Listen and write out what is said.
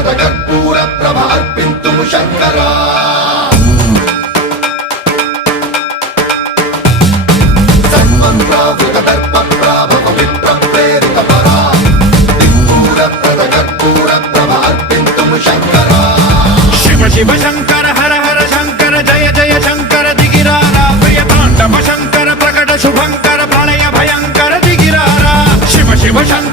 ప్రద కర్పూర ప్రభ అర్పింతుము శంకరా సన్మంత్రావృత దర్ప ప్రాభవ విప్ర ప్రేరిత పరా దిక్పూర ప్రద కర్పూర ప్రభ అర్పింతుము శంకరా శివ శివ శంకర హర హర శంకర జయ జయ శంకర దిగిరారా ప్రియ తాండవ శంకర ప్రకట శుభంకర ప్రళయ భయంకర దిగిరారా శివ శివ శంకర